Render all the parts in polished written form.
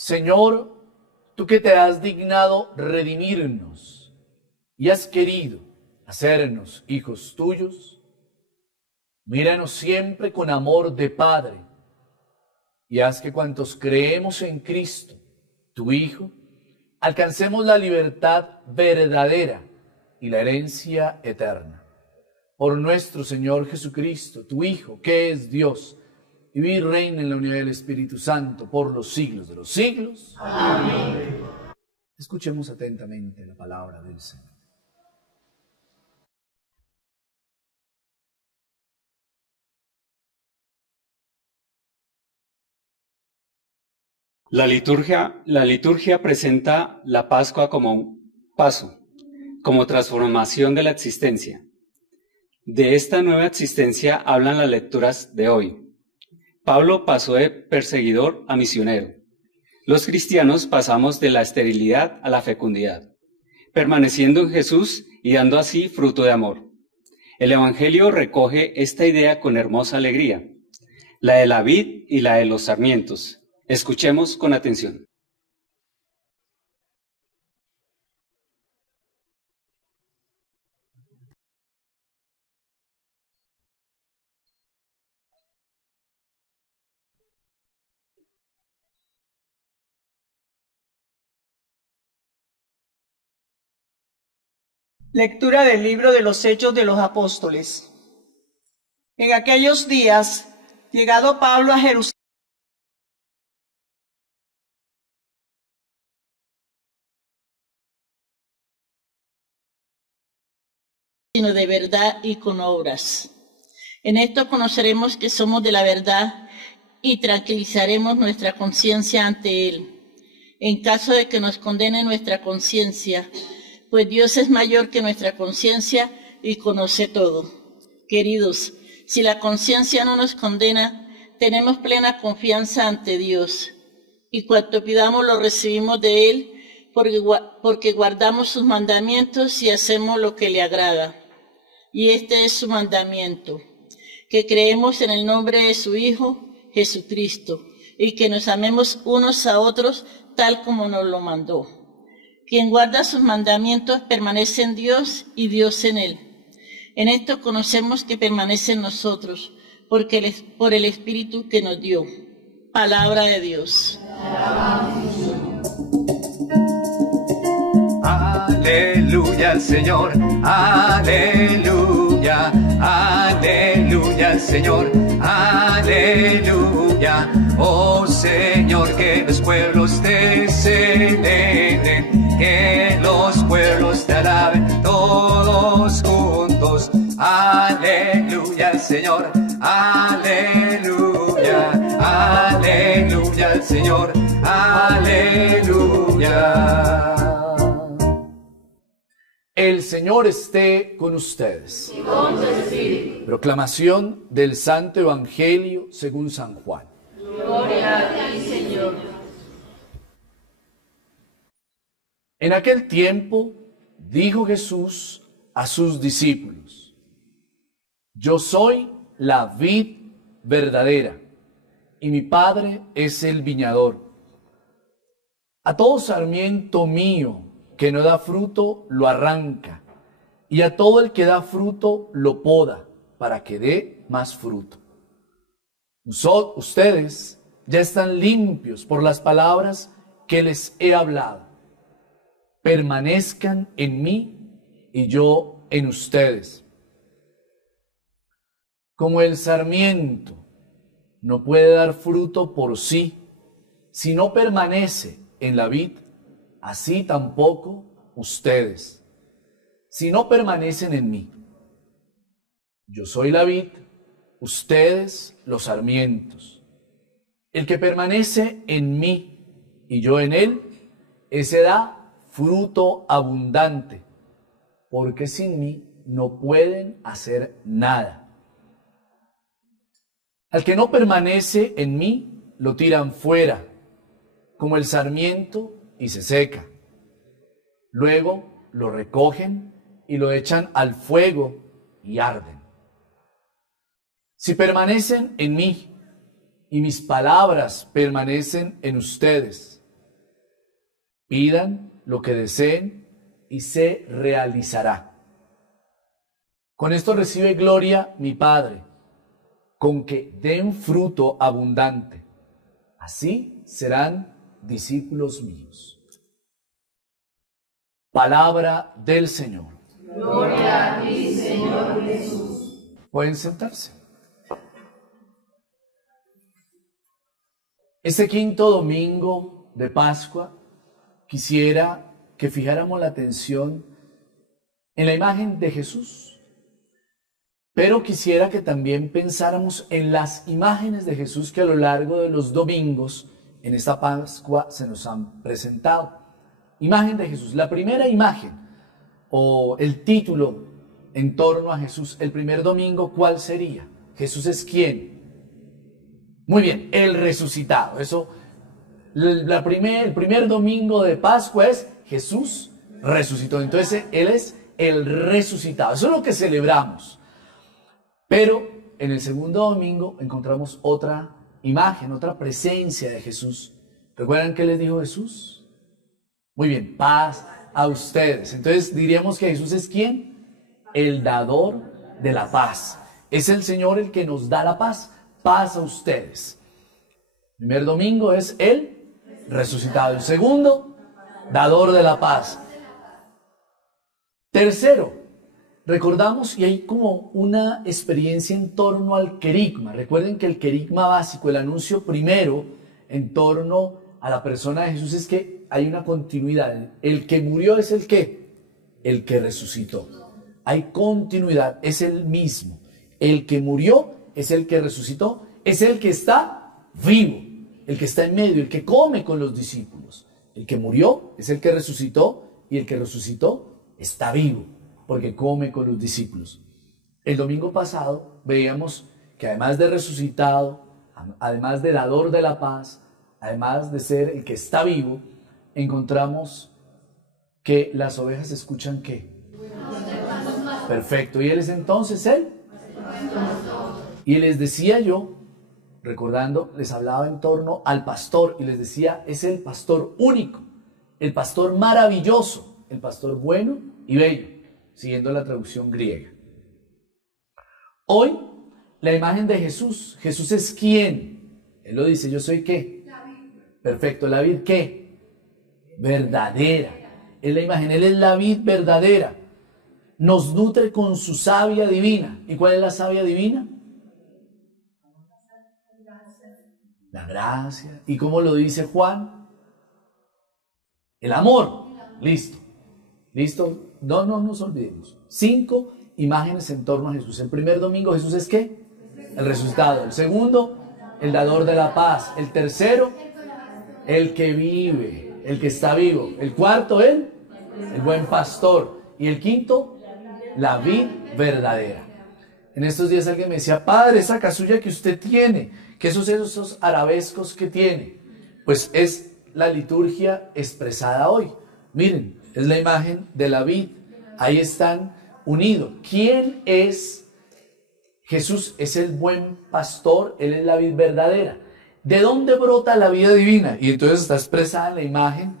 Señor, tú que te has dignado redimirnos y has querido hacernos hijos tuyos, míranos siempre con amor de Padre y haz que cuantos creemos en Cristo, tu Hijo, alcancemos la libertad verdadera y la herencia eterna. Por nuestro Señor Jesucristo, tu Hijo, que es Dios, y vive y reina en la unidad del Espíritu Santo por los siglos de los siglos. Amén. Escuchemos atentamente la palabra del Señor. La liturgia presenta la Pascua como un paso, como transformación de la existencia. De esta nueva existencia hablan las lecturas de hoy. Pablo pasó de perseguidor a misionero. Los cristianos pasamos de la esterilidad a la fecundidad, permaneciendo en Jesús y dando así fruto de amor. El Evangelio recoge esta idea con hermosa alegría, la de la vid y la de los sarmientos. Escuchemos con atención. Lectura del libro de los Hechos de los Apóstoles. En aquellos días, llegado Pablo a Jerusalén, sino de verdad y con obras. En esto conoceremos que somos de la verdad y tranquilizaremos nuestra conciencia ante Él, en caso de que nos condene nuestra conciencia, pues Dios es mayor que nuestra conciencia y conoce todo. Queridos, si la conciencia no nos condena, tenemos plena confianza ante Dios, y cuanto pidamos lo recibimos de Él, porque guardamos sus mandamientos y hacemos lo que le agrada. Y este es su mandamiento, que creemos en el nombre de su Hijo, Jesucristo, y que nos amemos unos a otros tal como nos lo mandó. Quien guarda sus mandamientos permanece en Dios y Dios en él. En esto conocemos que permanece en nosotros, por el Espíritu que nos dio. Palabra de Dios. Aleluya al Señor, aleluya, aleluya al Señor, aleluya. Oh Señor, que los pueblos te celebren, que los pueblos te alaben todos juntos. Aleluya al Señor, aleluya, aleluya al Señor, aleluya. El Señor esté con ustedes. Y con tu espíritu. Proclamación del Santo Evangelio según San Juan. Gloria a ti, Señor. En aquel tiempo dijo Jesús a sus discípulos: Yo soy la vid verdadera, y mi Padre es el viñador. A todo sarmiento mío que no da fruto, lo arranca, y a todo el que da fruto, lo poda, para que dé más fruto. Ustedes ya están limpios por las palabras que les he hablado. Permanezcan en mí y yo en ustedes. Como el sarmiento no puede dar fruto por sí, si no permanece en la vid, así tampoco ustedes, si no permanecen en mí. Yo soy la vid, ustedes los sarmientos. El que permanece en mí y yo en él, ese da fruto abundante, porque sin mí no pueden hacer nada. Al que no permanece en mí, lo tiran fuera, como el sarmiento, y se seca. Luego lo recogen y lo echan al fuego y arden. Si permanecen en mí y mis palabras permanecen en ustedes, Pidan lo que deseen y se realizará. Con esto recibe gloria mi Padre, con que den fruto abundante. Así serán discípulos míos. Palabra del Señor. Gloria a ti, Señor Jesús. Pueden sentarse. Este quinto domingo de Pascua quisiera que fijáramos la atención en la imagen de Jesús, pero quisiera que también pensáramos en las imágenes de Jesús que a lo largo de los domingos en esta Pascua se nos han presentado. Imagen de Jesús. La primera imagen o el título en torno a Jesús, el primer domingo, ¿cuál sería? ¿Jesús es quién? Muy bien, el resucitado. Eso, el primer domingo de Pascua es Jesús resucitó. Entonces, Él es el resucitado. Eso es lo que celebramos. Pero en el segundo domingo encontramos otra imagen, otra presencia de Jesús. ¿Recuerdan qué les dijo Jesús? Muy bien, paz a ustedes. Entonces diríamos que Jesús es ¿quién? El dador de la paz. Es el Señor el que nos da la paz. Paz a ustedes. El primer domingo es el resucitado. El segundo, dador de la paz. Tercero, recordamos y hay como una experiencia en torno al querigma. Recuerden que el querigma básico, el anuncio primero en torno a la persona de Jesús es que hay una continuidad. El que murió es el que resucitó. Hay continuidad, es el mismo. El que murió es el que resucitó, es el que está vivo, el que está en medio, el que come con los discípulos. El que murió es el que resucitó y el que resucitó está vivo, porque come con los discípulos. El domingo pasado veíamos que además de resucitado, además de dador de la paz, además de ser el que está vivo, encontramos que las ovejas escuchan ¿qué? Perfecto. ¿Y Él es entonces Él? Y les decía yo, recordando, les hablaba en torno al pastor y les decía, es el pastor único, el pastor maravilloso, el pastor bueno y bello, siguiendo la traducción griega. Hoy, la imagen de Jesús. Jesús es ¿quién? Él lo dice, ¿yo soy qué? La vid. Perfecto, ¿la vid qué? Verdadera. Es la imagen, Él es la vid verdadera. Nos nutre con su savia divina. ¿Y cuál es la savia divina? La gracia. ¿Y cómo lo dice Juan? El amor. Listo. Listo. No nos olvidemos. 5 imágenes en torno a Jesús. El primer domingo, ¿Jesús es qué? El resucitado. El segundo, el dador de la paz. El tercero, el que vive, el que está vivo. El cuarto, el buen pastor. Y el quinto, la vid verdadera. En estos días alguien me decía, padre, esa casulla que usted tiene, ¿qué son esos arabescos que tiene? Pues es la liturgia expresada hoy. Miren, es la imagen de la vid. Ahí están unidos. ¿Quién es Jesús? Es el buen pastor, Él es la vid verdadera. ¿De dónde brota la vida divina? Y entonces está expresada en la imagen,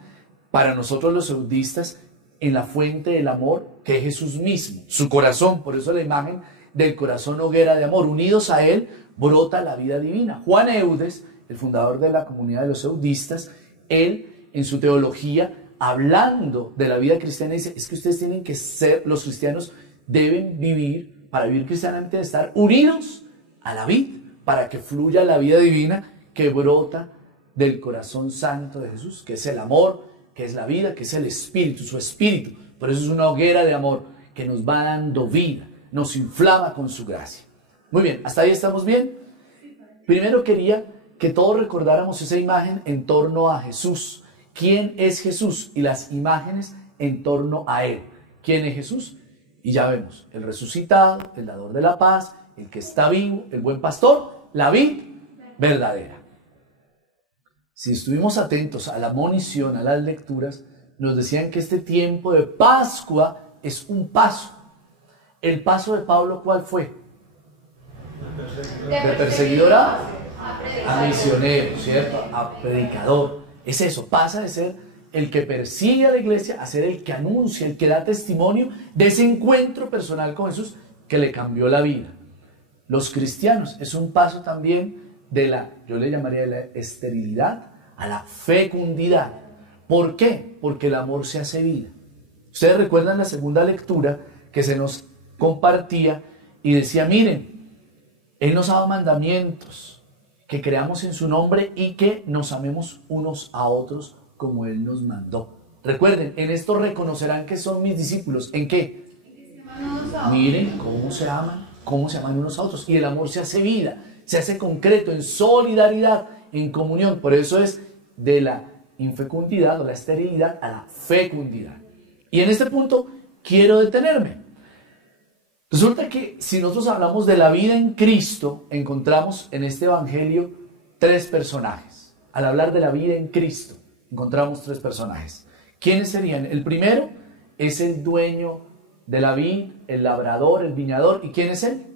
para nosotros los eudistas, en la fuente del amor, que es Jesús mismo, su corazón. Por eso la imagen del corazón hoguera de amor. Unidos a Él, brota la vida divina. Juan Eudes, el fundador de la comunidad de los eudistas, él en su teología, hablando de la vida cristiana, dice, es que ustedes tienen que ser, los cristianos deben vivir, para vivir cristianamente, de estar unidos a la vid, para que fluya la vida divina que brota del corazón santo de Jesús, que es el amor, que es la vida, que es el espíritu, su espíritu. Por eso es una hoguera de amor que nos va dando vida, nos inflama con su gracia. Muy bien, ¿hasta ahí estamos bien? Primero quería que todos recordáramos esa imagen en torno a Jesús. ¿Quién es Jesús? Y las imágenes en torno a Él. ¿Quién es Jesús? Y ya vemos, el resucitado, el dador de la paz, el que está vivo, el buen pastor, la vid verdadera. Si estuvimos atentos a la monición, a las lecturas, nos decían que este tiempo de Pascua es un paso. El paso de Pablo, ¿cuál fue? De perseguidor a misionero, ¿cierto? A predicador. Es eso, pasa de ser el que persigue a la iglesia a ser el que anuncia, el que da testimonio de ese encuentro personal con Jesús que le cambió la vida. Los cristianos es un paso también de la, yo le llamaría de la esterilidad a la fecundidad. ¿Por qué? Porque el amor se hace vida. Ustedes recuerdan la segunda lectura que se nos compartía y decía, miren, Él nos ha dado mandamientos, que creamos en su nombre y que nos amemos unos a otros como Él nos mandó. Recuerden, en esto reconocerán que son mis discípulos. ¿En qué? Miren cómo se aman unos a otros. Y el amor se hace vida, se hace concreto, en solidaridad, en comunión. Por eso es de la infecundidad o la esterilidad a la fecundidad. Y en este punto quiero detenerme. Resulta que si nosotros hablamos de la vida en Cristo, encontramos en este evangelio 3 personajes. Al hablar de la vida en Cristo, encontramos 3 personajes. ¿Quiénes serían? El primero es el dueño de la vid, el labrador, el viñador. ¿Y quién es él?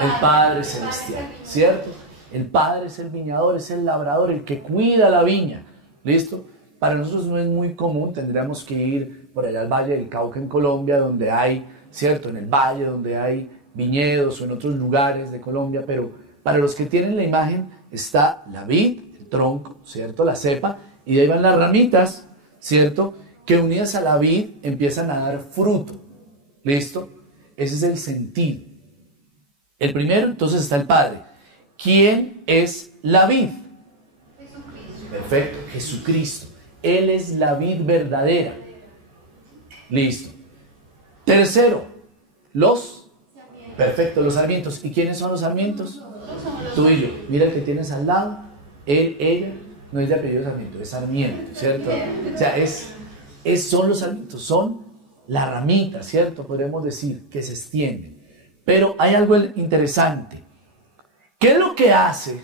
El Padre Celestial, ¿cierto? El Padre es el viñador, es el labrador, el que cuida la viña. ¿Listo? Para nosotros no es muy común, tendríamos que ir por allá al Valle del Cauca en Colombia, donde hay, ¿cierto? En el valle donde hay viñedos o en otros lugares de Colombia, pero para los que tienen la imagen está la vid, el tronco, ¿cierto? La cepa, y de ahí van las ramitas, ¿cierto? Que unidas a la vid empiezan a dar fruto. ¿Listo? Ese es el sentido. El primero, entonces, está el Padre. ¿Quién es la vid? Jesucristo. Perfecto, Jesucristo. Él es la vid verdadera. Listo. Tercero, los sarmientos. ¿Y quiénes son los sarmientos? Tú y yo. Mira el que tienes al lado. Él, ella, no es de apellido Sarmiento, es Sarmiento, ¿cierto? O sea, son los sarmientos, son la ramita, ¿cierto? Podríamos decir que se extienden. Pero hay algo interesante. ¿Qué es lo que hace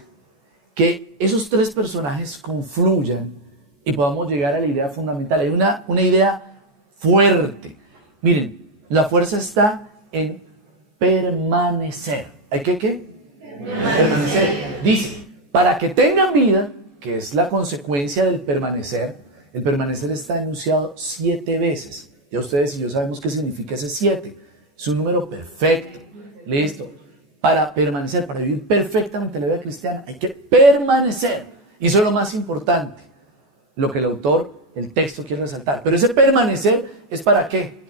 que esos 3 personajes confluyan y podamos llegar a la idea fundamental? Hay una idea fuerte. Miren, la fuerza está en permanecer. ¿Hay que qué? Permanecer. Dice, para que tengan vida, que es la consecuencia del permanecer, el permanecer está enunciado 7 veces. Ya ustedes y yo sabemos qué significa ese 7. Es un número perfecto. Listo. Para permanecer, para vivir perfectamente la vida cristiana, hay que permanecer. Y eso es lo más importante. Lo que el autor, el texto quiere resaltar. Pero ese permanecer es ¿para qué?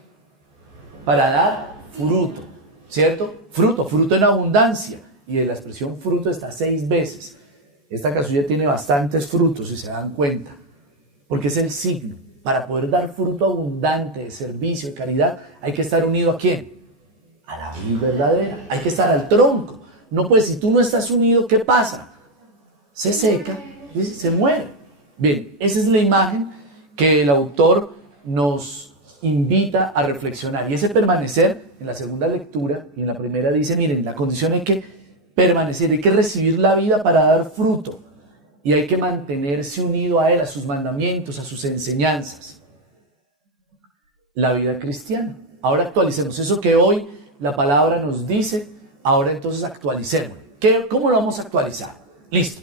Para dar fruto. ¿Cierto? Fruto en abundancia. Y de la expresión fruto está 6 veces. Esta casulla tiene bastantes frutos, si se dan cuenta. Porque es el signo. Para poder dar fruto abundante de servicio y caridad, hay que estar unido ¿a quién? A la vid verdadera. Hay que estar al tronco. No puedes, si tú no estás unido, ¿qué pasa? Se seca, se muere. Bien, esa es la imagen que el autor nos invita a reflexionar. Y ese permanecer, en la segunda lectura y en la primera dice, miren, la condición hay que permanecer, hay que recibir la vida para dar fruto. Y hay que mantenerse unido a Él, a sus mandamientos, a sus enseñanzas. La vida cristiana. Ahora actualicemos. Eso que hoy la palabra nos dice, ahora entonces actualicemos. ¿Cómo lo vamos a actualizar? Listo.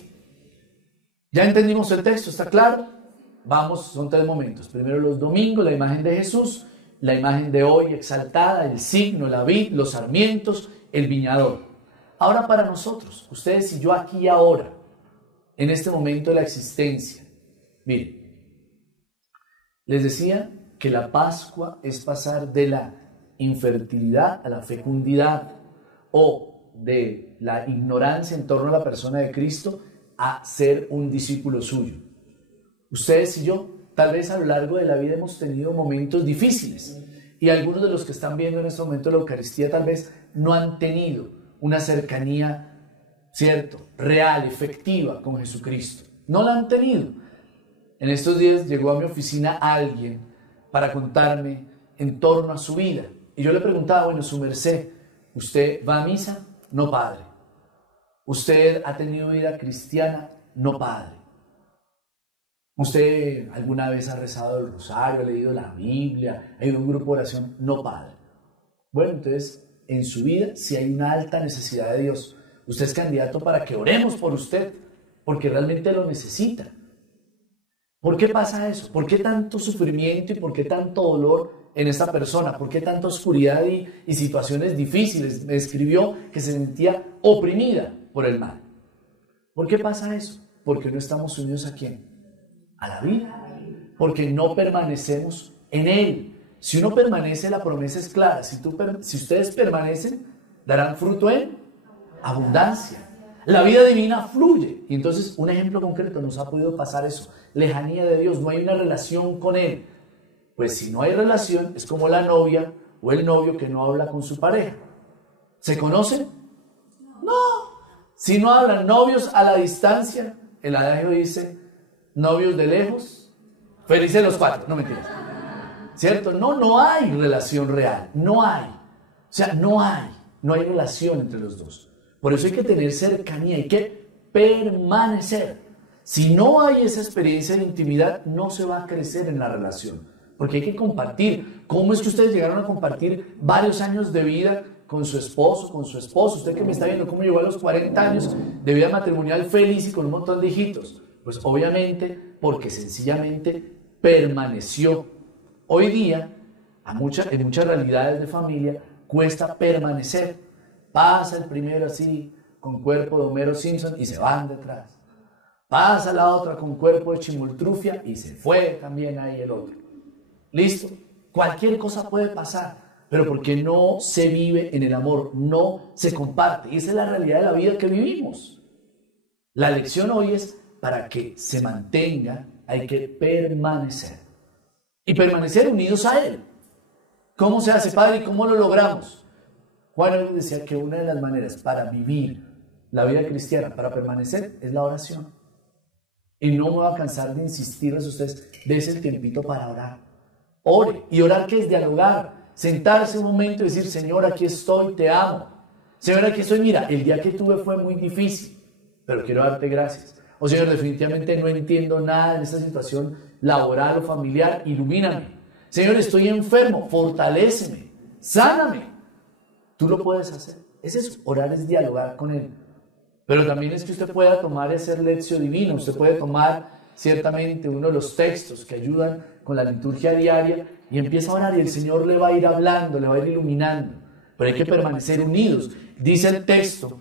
¿Ya entendimos el texto? ¿Está claro? Vamos, son 3 momentos. Primero los domingos, la imagen de Jesús, la imagen de hoy exaltada, el signo, la vid, los sarmientos, el viñador. Ahora para nosotros, ustedes y yo aquí y ahora, en este momento de la existencia. Miren, les decía que la Pascua es pasar de la infertilidad a la fecundidad, o de la ignorancia en torno a la persona de Cristo a ser un discípulo suyo. Ustedes y yo, tal vez a lo largo de la vida hemos tenido momentos difíciles, y algunos de los que están viendo en este momento la Eucaristía tal vez no han tenido una cercanía, ¿cierto?, real, efectiva con Jesucristo. No la han tenido. En estos días llegó a mi oficina alguien para contarme en torno a su vida. Y yo le preguntaba, bueno, su merced, ¿usted va a misa? No, padre. ¿Usted ha tenido vida cristiana? No, padre. ¿Usted alguna vez ha rezado el rosario, ha leído la Biblia, ha ido a un grupo de oración? No, padre. Bueno, entonces, en su vida, si hay una alta necesidad de Dios, usted es candidato para que oremos por usted, porque realmente lo necesita. ¿Por qué pasa eso? ¿Por qué tanto sufrimiento y por qué tanto dolor en esta persona? ¿Por qué tanta oscuridad y situaciones difíciles? Me escribió que se sentía oprimida por el mal. ¿Por qué pasa eso? Porque no estamos unidos ¿a quién? A la vida. Porque no permanecemos en Él. Si uno permanece, la promesa es clara. Si ustedes permanecen, darán fruto en abundancia. La vida divina fluye. Y entonces, un ejemplo concreto, nos ha podido pasar eso. Lejanía de Dios, no hay una relación con Él. Pues si no hay relación, es como la novia o el novio que no habla con su pareja. ¿Se conocen? No. Si no hablan, novios a la distancia, el adagio dice, novios de lejos, felices los cuatro. No mentiras. ¿Cierto? No hay relación real. No hay. O sea, no hay relación entre los dos. Por eso hay que tener cercanía, hay que permanecer. Si no hay esa experiencia de intimidad, no se va a crecer en la relación. Porque hay que compartir. ¿Cómo es que ustedes llegaron a compartir varios años de vida con su esposo, con su esposo? Usted que me está viendo, ¿cómo llegó a los 40 años de vida matrimonial feliz y con un montón de hijitos? Pues obviamente porque sencillamente permaneció. Hoy día, en muchas realidades de familia, cuesta permanecer. Pasa el primero así, con cuerpo de Homero Simpson y se van detrás. Pasa la otra con cuerpo de Chimoltrufia y se fue también ahí el otro. ¿Listo? Cualquier cosa puede pasar, pero porque no se vive en el amor, no se comparte. Y esa es la realidad de la vida que vivimos. La lección hoy es, para que se mantenga, hay que permanecer. Y permanecer unidos a Él. ¿Cómo se hace, Padre? ¿Y cómo lo logramos? Juan decía que una de las maneras para vivir la vida cristiana, para permanecer, es la oración. Y no me voy a cansar de insistirles a ustedes, dense el tiempito para orar. Ore. ¿Y orar qué es? Dialogar. Sentarse un momento y decir, Señor, aquí estoy, te amo. Señor, aquí estoy, mira, el día que tuve fue muy difícil, pero quiero darte gracias. O Señor, definitivamente no entiendo nada en esta situación laboral o familiar, ilumíname. Señor, estoy enfermo, fortaléceme, sáname. Tú lo puedes hacer. Ese es orar, es dialogar con Él. Pero también es que usted pueda tomar y hacer lección divina. Usted puede tomar ciertamente uno de los textos que ayudan con la liturgia diaria y empieza a orar y el Señor le va a ir hablando, le va a ir iluminando. Pero hay que permanecer unidos. Dice el texto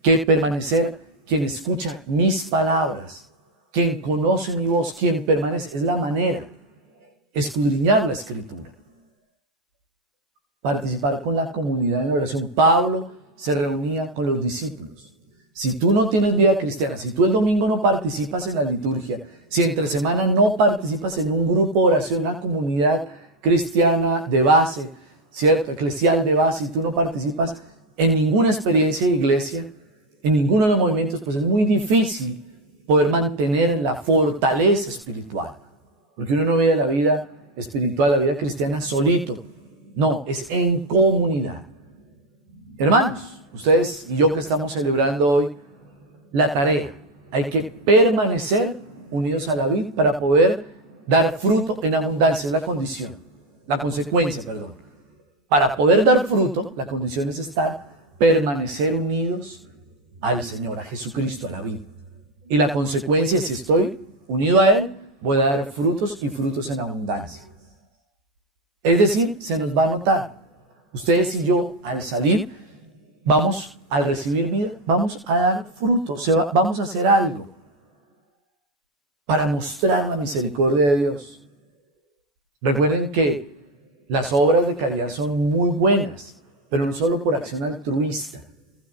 que permanecer, quien escucha mis palabras, quien conoce mi voz, quien permanece, es la manera. Escudriñar la Escritura. Participar con la comunidad en la oración. Pablo se reunía con los discípulos. Si tú no tienes vida cristiana, si tú el domingo no participas en la liturgia, si entre semana no participas en un grupo de oración, una comunidad cristiana de base, ¿cierto? Eclesial de base, y tú no participas en ninguna experiencia de iglesia, en ninguno de los movimientos, pues es muy difícil poder mantener la fortaleza espiritual. Porque uno no ve la vida espiritual, la vida cristiana solito. No, es en comunidad. Hermanos, ustedes y yo que estamos celebrando hoy la tarea, hay que permanecer unidos a la vid para poder dar fruto en abundancia, es la condición, la consecuencia, perdón. Para poder dar fruto, la condición es permanecer unidos al Señor, a Jesucristo, a la vid. Y la consecuencia, si estoy unido a Él, voy a dar frutos y frutos en abundancia. Es decir, se nos va a notar. Ustedes y yo, al salir, al recibir vida, vamos a dar fruto, vamos a hacer algo para mostrar la misericordia de Dios. Recuerden que las obras de caridad son muy buenas, pero no solo por acción altruista,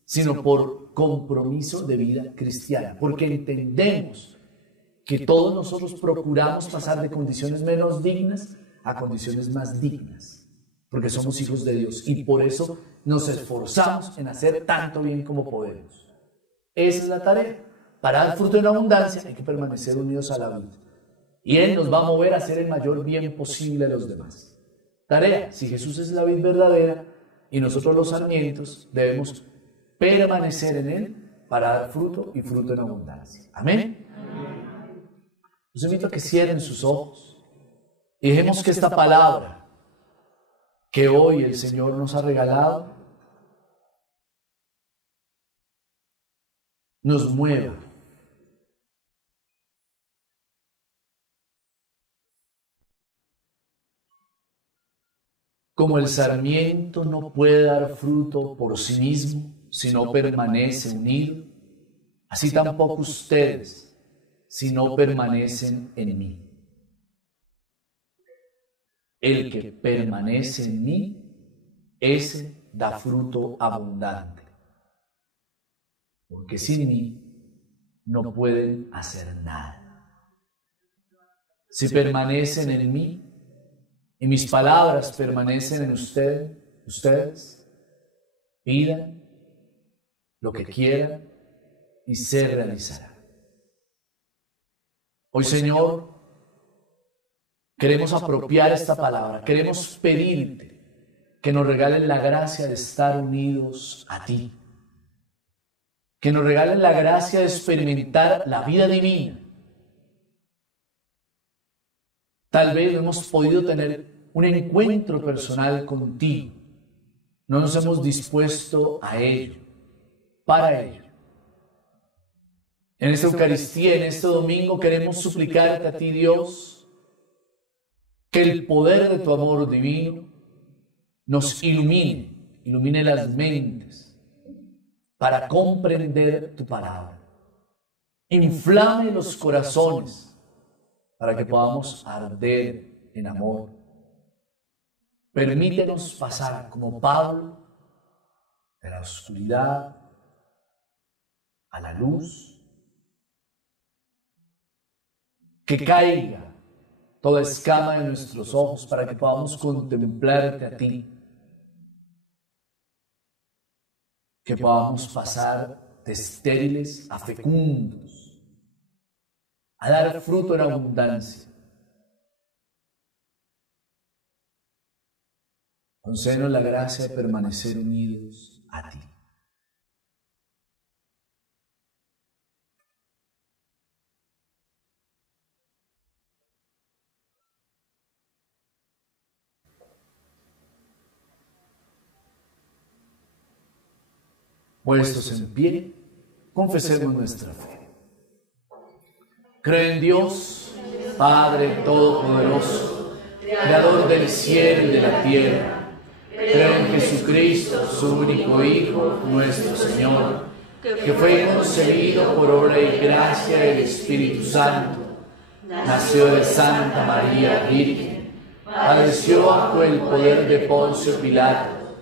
sino por compromiso de vida cristiana, porque entendemos que todos nosotros procuramos pasar de condiciones menos dignas a condiciones más dignas, porque somos hijos de Dios y por eso nos esforzamos en hacer tanto bien como podemos. Esa es la tarea. Para dar fruto en abundancia hay que permanecer unidos a la vida y Él nos va a mover a hacer el mayor bien posible a los demás. Tarea, si Jesús es la vid verdadera y nosotros los sarmientos, debemos permanecer en Él para dar fruto y fruto en abundancia. Amén. Los invito a que cierren sus ojos y dejemos que esta palabra que hoy el Señor nos ha regalado nos mueva Como el sarmiento no puede dar fruto por sí mismo si no permanece unido, así tampoco ustedes si no permanecen en mí. El que permanece en mí, ese da fruto abundante, porque sin mí no pueden hacer nada. Si permanecen en mí y mis palabras permanecen en ustedes, pidan lo que quieran y se realizará. Hoy, Señor, queremos apropiar esta palabra, queremos pedirte que nos regalen la gracia de estar unidos a ti, que nos regalen la gracia de experimentar la vida divina. Tal vez no hemos podido tener un encuentro personal contigo, no nos hemos dispuesto a ello, para ello. En esta Eucaristía, en este domingo, queremos suplicarte a ti, Dios, que el poder de tu amor divino nos ilumine las mentes para comprender tu palabra. Inflame los corazones para que podamos arder en amor. Permítenos pasar como Pablo de la oscuridad a la luz, que caiga toda escama de nuestros ojos para que podamos contemplarte a ti, que podamos pasar de estériles a fecundos, a dar fruto en abundancia. Concédenos la gracia de permanecer unidos a ti. Puestos en pie, confesemos nuestra fe. Creo en Dios, Padre Todopoderoso, Creador del cielo y de la tierra. Creo en Jesucristo, su único Hijo, nuestro Señor, que fue concebido por obra y gracia del Espíritu Santo, nació de Santa María Virgen, padeció bajo el poder de Poncio Pilato,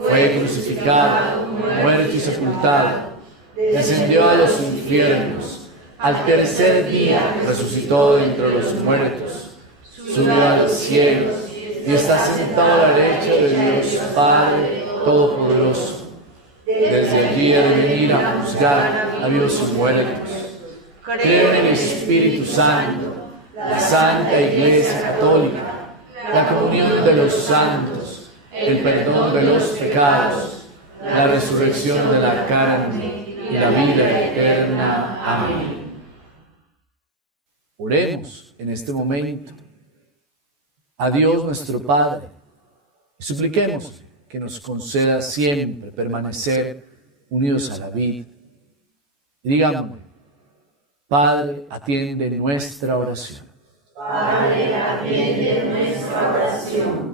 fue crucificado, muerto y sepultado, descendió a los infiernos, al tercer día resucitó de entre los muertos, subió a los cielos y está sentado a la derecha de Dios Padre Todopoderoso. Desde allí ha de venir a juzgar a vivos y muertos. Creo en el Espíritu Santo, la Santa Iglesia Católica, la comunión de los santos, el perdón de los pecados, la resurrección de la carne y la vida eterna. Amén. Oremos en este momento a Dios nuestro Padre y supliquemos que nos conceda siempre permanecer unidos a la vida. Y digamos: Padre, atiende nuestra oración. Padre, atiende nuestra oración.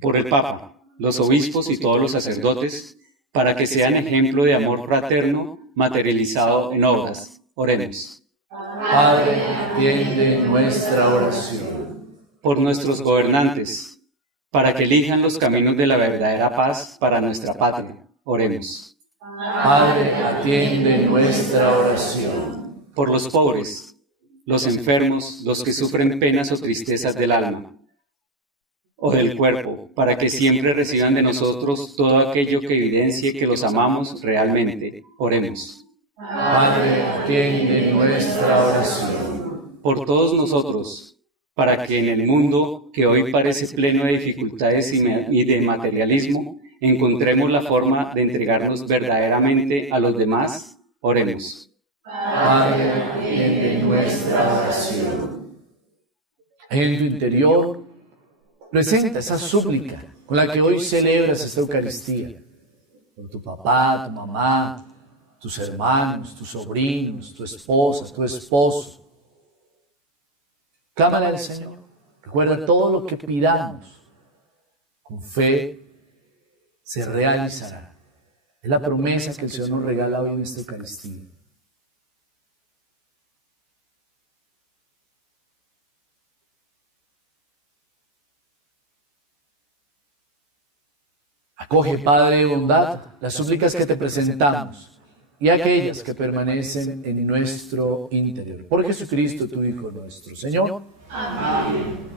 Por el Papa, los obispos y todos los sacerdotes, para que sean ejemplo de amor fraterno materializado en obras. Oremos. Padre, atiende nuestra oración. Por nuestros gobernantes, para que elijan los caminos de la verdadera paz para nuestra patria. Oremos. Padre, atiende nuestra oración. Por los pobres, los enfermos, los que sufren penas o tristezas del alma o del cuerpo, para que siempre reciban de nosotros todo aquello que evidencie que los amamos realmente. Oremos. Padre, atiende nuestra oración. Por todos nosotros, para que en el mundo que hoy parece pleno de dificultades y de materialismo, encontremos la forma de entregarnos verdaderamente a los demás. Oremos. Padre, atiende nuestra oración. En tu interior, presenta esa súplica con la que hoy celebras esta Eucaristía. Por tu papá, tu mamá, tus hermanos, tus sobrinos, tu esposa, tu esposo. Clámale al Señor. Recuerda, todo lo que pidamos con fe se realizará. Es la promesa que el Señor nos regala hoy en esta Eucaristía. Acoge, Padre de bondad, las súplicas que te presentamos y aquellas que permanecen en nuestro interior. Por Jesucristo, tu Hijo nuestro. Señor. Amén.